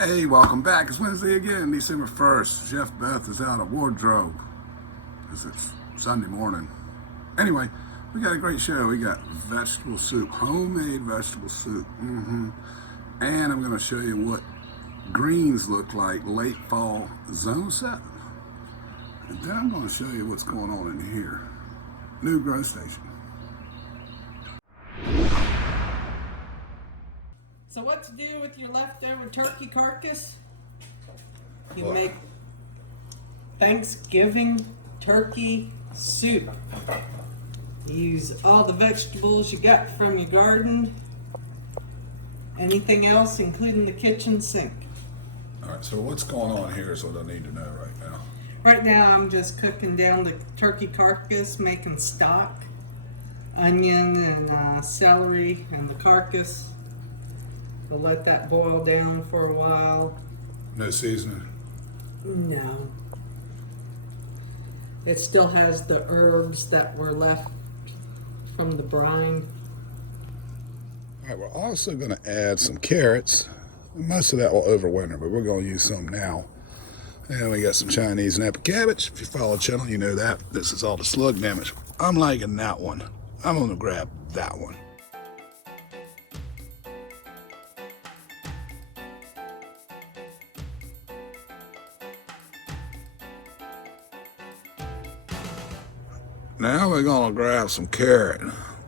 Hey, welcome back. It's Wednesday again, December 1st. Chef Beth is out of wardrobe because it's Sunday morning. Anyway, we got a great show. We got vegetable soup, homemade vegetable soup. And I'm going to show you what greens look like late fall zone 7. And then I'm going to show you what's going on in here. New grow station. So what to do with your leftover turkey carcass? You What? make Thanksgiving turkey soup. You use all the vegetables you got from your garden. Anything else, including the kitchen sink. All right, so what's going on here is what I need to know right now. Right now I'm just cooking down the turkey carcass, making stock. Onion and celery and the carcass. We'll let that boil down for a while. No seasoning? No. It still has the herbs that were left from the brine. All right, we're also going to add some carrots. Most of that will overwinter, but we're going to use some now. And we got some Chinese napa cabbage. If you follow the channel, you know that. This is all the slug damage. I'm liking that one. I'm going to grab that one. Now we're going to grab some carrot.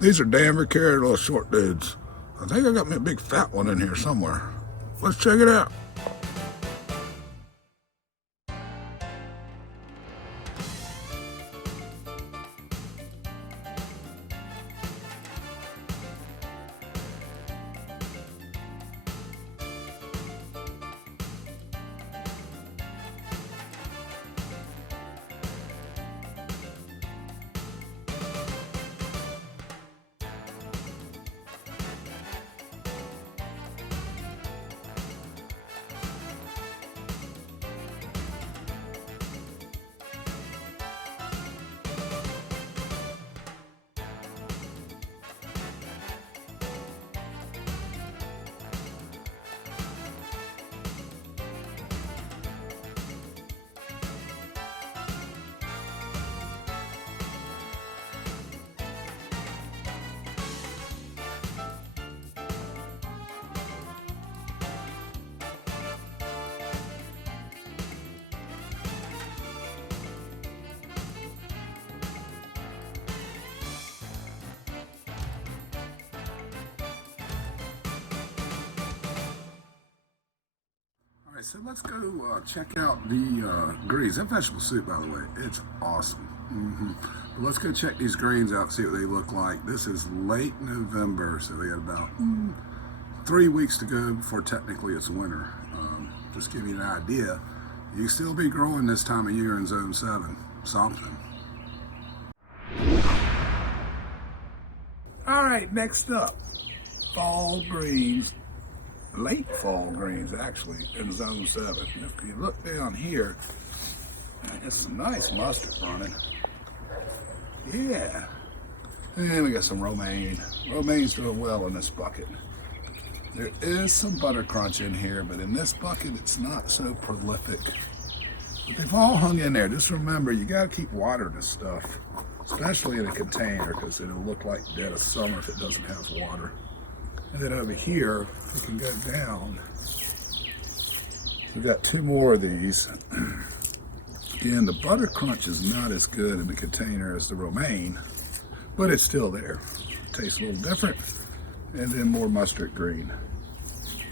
These are Denver carrot, little short dudes. I think I got me a big fat one in here somewhere. Let's check it out. All right, so let's go check out the greens. That vegetable soup, by the way, it's awesome. But let's go check these greens out, see what they look like. This is late November, so we got about 3 weeks to go before technically it's winter. Just give you an idea. You can still be growing this time of year in Zone 7, something. All right, next up, fall greens. Late fall greens actually in Zone 7. If you look down here, there's some nice mustard running. Yeah. And we got some romaine. Romaine's doing well in this bucket. There is some buttercrunch in here, but in this bucket it's not so prolific. But they've all hung in there. Just remember, you gotta keep watering this stuff, especially in a container, because it'll look like dead of summer if it doesn't have water. And then over here, we can go down. We've got 2 more of these. Again, the buttercrunch is not as good in the container as the romaine, but it's still there. Tastes a little different. And then more mustard green.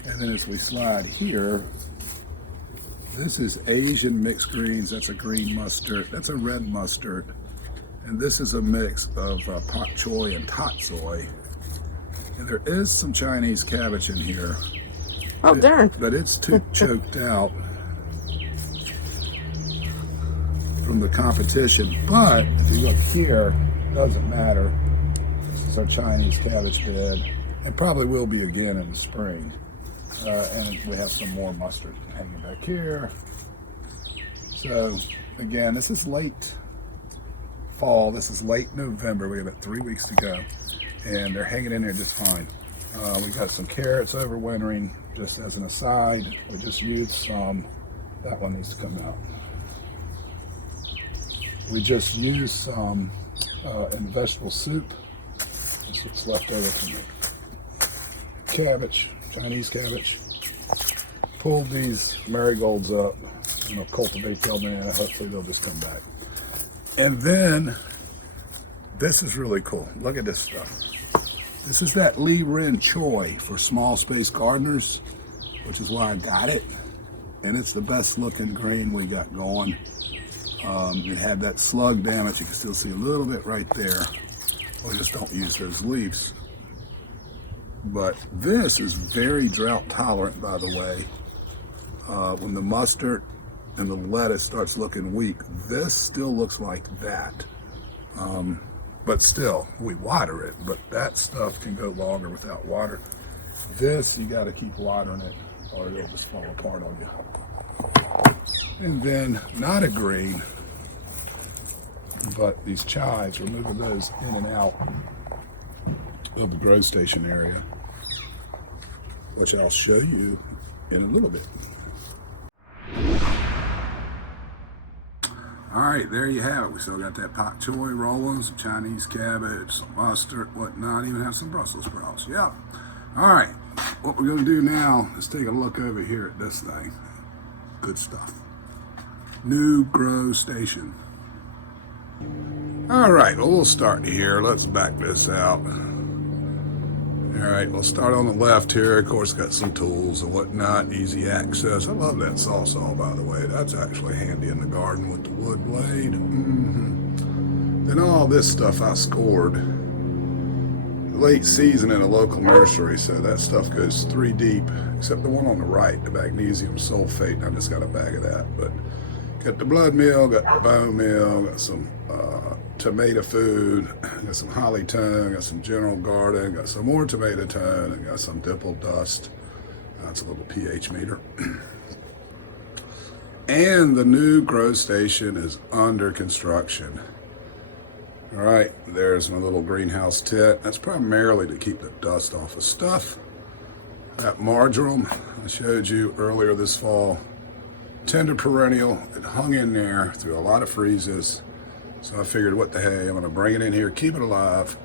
And then as we slide here, this is Asian mixed greens. That's a green mustard. That's a red mustard. And this is a mix of pak choi and tatsoi. And there is some Chinese cabbage in here. Oh, darn. But it's too choked out from the competition. But if you look here, it doesn't matter. This is our Chinese cabbage bed. It probably will be again in the spring. And we have some more mustard hanging back here. So again, this is late fall. This is late November. We have about 3 weeks to go. And they're hanging in there just fine. We got some carrots overwintering. Just as an aside, we just used some. That one needs to come out. We just used some in vegetable soup. That's what's left over from the cabbage, Chinese cabbage. Pulled these marigolds up. I'm going to cultivate them in, and hopefully they'll just come back. And then, this is really cool. Look at this stuff. This is that Lee choi for small space gardeners, which is why I got it. And it's the best looking green we got going. It had that slug damage. You can still see a little bit right there. We just don't use those leaves. But this is very drought tolerant, by the way. When the mustard and the lettuce starts looking weak, this still looks like that. But still, we water it, but that stuff can go longer without water. This, you gotta keep watering it or it'll just fall apart on you. And then, not a green, but these chives, we're moving those in and out of the grow station area, which I'll show you in a little bit. All right, there you have it. We still got that pak choi rolling, some Chinese cabbage, some mustard, whatnot, even have some Brussels sprouts. Yep. All right, what we're gonna do now is take a look over here at this thing. Good stuff. New grow station. All right, well, we'll start here. Let's back this out. All right, we'll start on the left here. Of course, got some tools and whatnot, easy access. I love that saw, by the way. That's actually handy in the garden with the wood blade. Then all this stuff I scored late season in a local nursery, so that stuff goes 3 deep, except the one on the right, the magnesium sulfate. I just got a bag of that, but got the blood meal, got the bone meal, got some tomato food, got some holly tongue, got some general garden, got some more tomato tongue, and got some dipple dust. That's a little pH meter. And the new grow station is under construction. All right, there's my little greenhouse tent. That's primarily to keep the dust off of stuff. That marjoram I showed you earlier this fall, tender perennial. It hung in there through a lot of freezes. So I figured, what the hey, I'm gonna bring it in here, keep it alive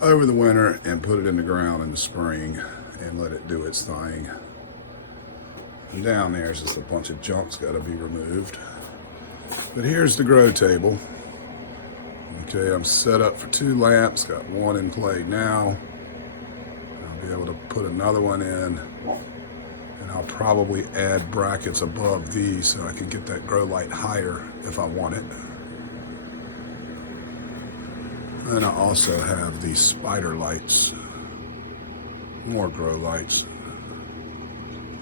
over the winter and put it in the ground in the spring and let it do its thing. And down there's just a bunch of junk's gotta be removed. But here's the grow table. Okay, I'm set up for 2 lamps, got one in play now. I'll be able to put another one in, and I'll probably add brackets above these so I can get that grow light higher if I want it. And I also have these spider lights, more grow lights,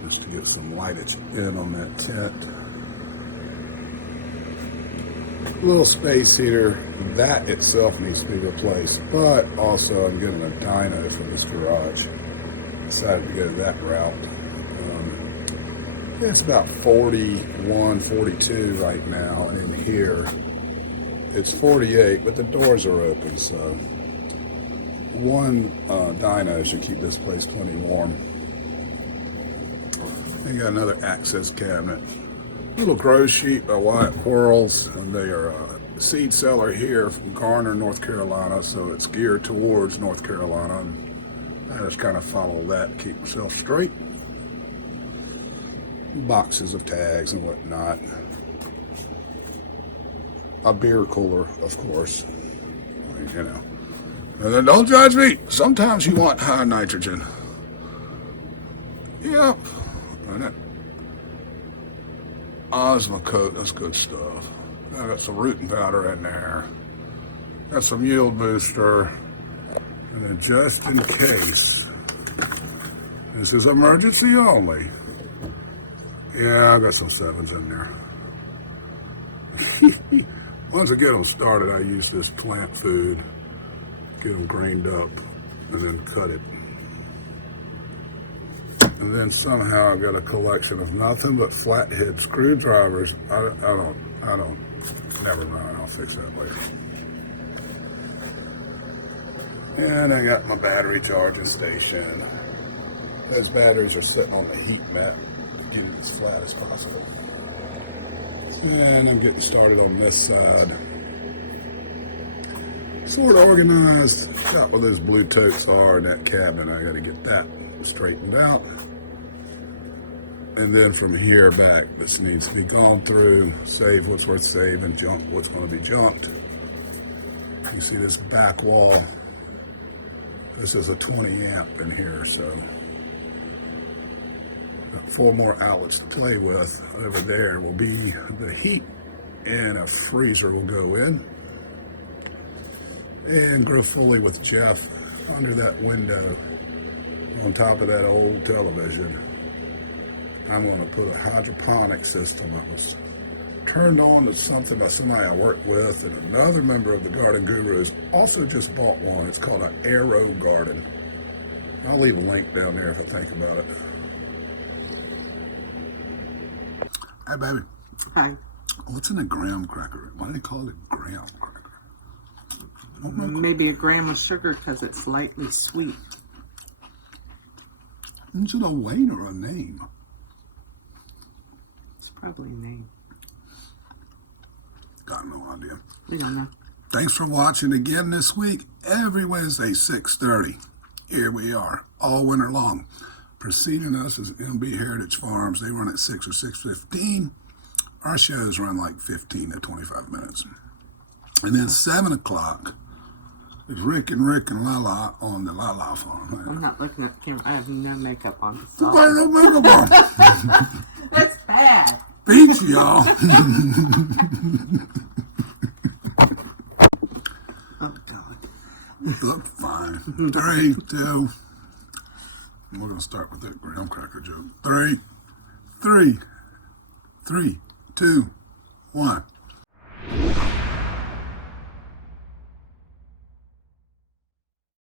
just to get some lightage in on that tent. Little space here, that itself needs to be replaced, but also I'm getting a dyno for this garage. Decided to go that route. It's about 41, 42 right now, and in here it's 48, but the doors are open, so one dyno should keep this place plenty warm. And got another access cabinet. Little grow sheet by Wyatt Quarles, and they are a seed seller here from Garner, North Carolina, so it's geared towards North Carolina. And I just kind of follow that to keep myself straight. Boxes of tags and whatnot. A beer cooler, of course. I mean, you know. And then don't judge me. Sometimes you want high nitrogen. Yep. And that Osmocote, that's good stuff. I got some rooting powder in there. Got some yield booster. And then just in case, this is emergency only. Yeah, I got some 7s in there. Once I get them started, I use this plant food, get them grained up, and then cut it. And then somehow I've got a collection of nothing but flathead screwdrivers. I don't, never mind, I'll fix that later. And I got my battery charging station. Those batteries are sitting on the heat mat to get it as flat as possible. And I'm getting started on this side. Sort of organized. Got where those blue totes are in that cabinet. I got to get that straightened out. And then from here back, this needs to be gone through, save what's worth saving, junk what's going to be junked. You see this back wall. This is a 20 amp in here, so got 4 more outlets to play with. Over there will be the heat, and a freezer will go in. And grow fully with Jeff under that window on top of that old television. I'm going to put a hydroponic system that was turned on to something by somebody I work with, and another member of the Garden Gurus also just bought one. It's called an Arrow Garden. I'll leave a link down there if I think about it. Hey, baby. Hi. What's in a graham cracker? Why do they call it graham cracker? Maybe a gram of sugar because it's lightly sweet. Is it a weight or a name? It's probably a name. Got no idea. We don't know. Thanks for watching again this week. Every Wednesday, 6:30. Here we are, all winter long. Preceding us is MB Heritage Farms. They run at 6 or 6:15. Our shows run like 15 to 25 minutes. And then 7 o'clock is Rick and Lala on the Lala Farm. I'm not looking at the camera. I have no makeup on. Why no makeup on? That's bad. Beach, y'all. Oh, God. Look fine. 3, 2. We're going to start with that graham cracker joke. 3, 2, 1.